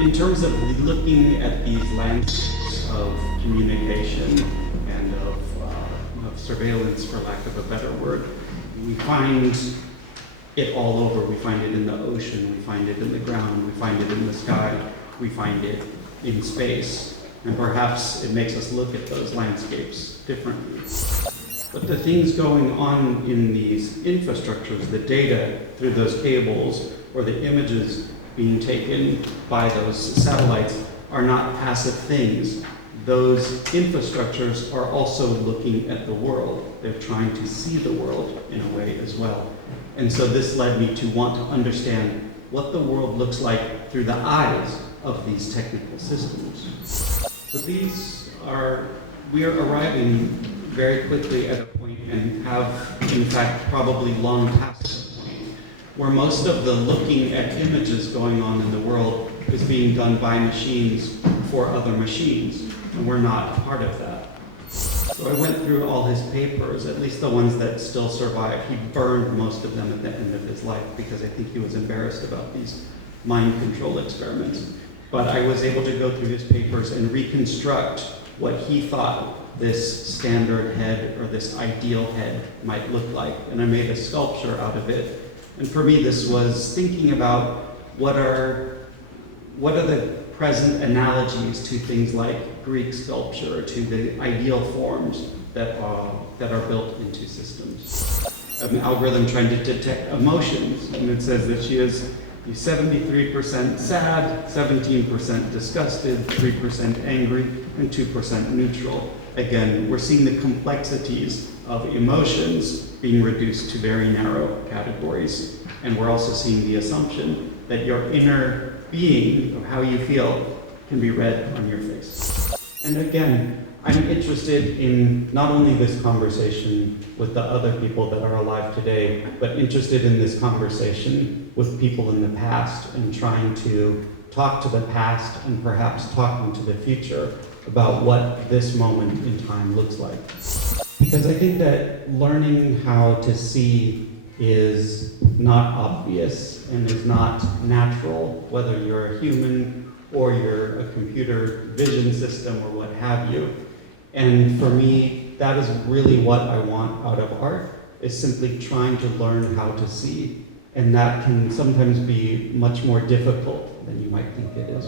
in terms of looking at these landscapes of communication and of surveillance, for lack of a better word, we find it all over. We find it in the ocean, we find it in the ground, we find it in the sky, we find it in space, and perhaps it makes us look at those landscapes differently. But the things going on in these infrastructures, the data through those cables, or the images being taken by those satellites, are not passive things. Those infrastructures are also looking at the world. They're trying to see the world in a way as well. And so this led me to want to understand what the world looks like through the eyes of these technical systems. So we are arriving very quickly at a point, and have in fact probably long past the point, where most of the looking at images going on in the world is being done by machines for other machines, and we're not a part of that. So I went through all his papers, at least the ones that still survive. He burned most of them at the end of his life because I think he was embarrassed about these mind control experiments. But I was able to go through his papers and reconstruct what he thought this standard head or this ideal head might look like. And I made a sculpture out of it. And for me, this was thinking about what are the present analogies to things like Greek sculpture, to the ideal forms that are built into systems. An algorithm trying to detect emotions, and it says that she is 73% sad, 17% disgusted, 3% angry, and 2% neutral. Again, we're seeing the complexities of emotions being reduced to very narrow categories. And we're also seeing the assumption that your inner being, of how you feel, can be read on your face. And again, I'm interested in not only this conversation with the other people that are alive today, but interested in this conversation with people in the past, and trying to talk to the past and perhaps talking to the future about what this moment in time looks like. Because I think that learning how to see is not obvious and is not natural, whether you're a human or you're a computer vision system or what have you. And for me, that is really what I want out of art, is simply trying to learn how to see. And that can sometimes be much more difficult than you might think it is.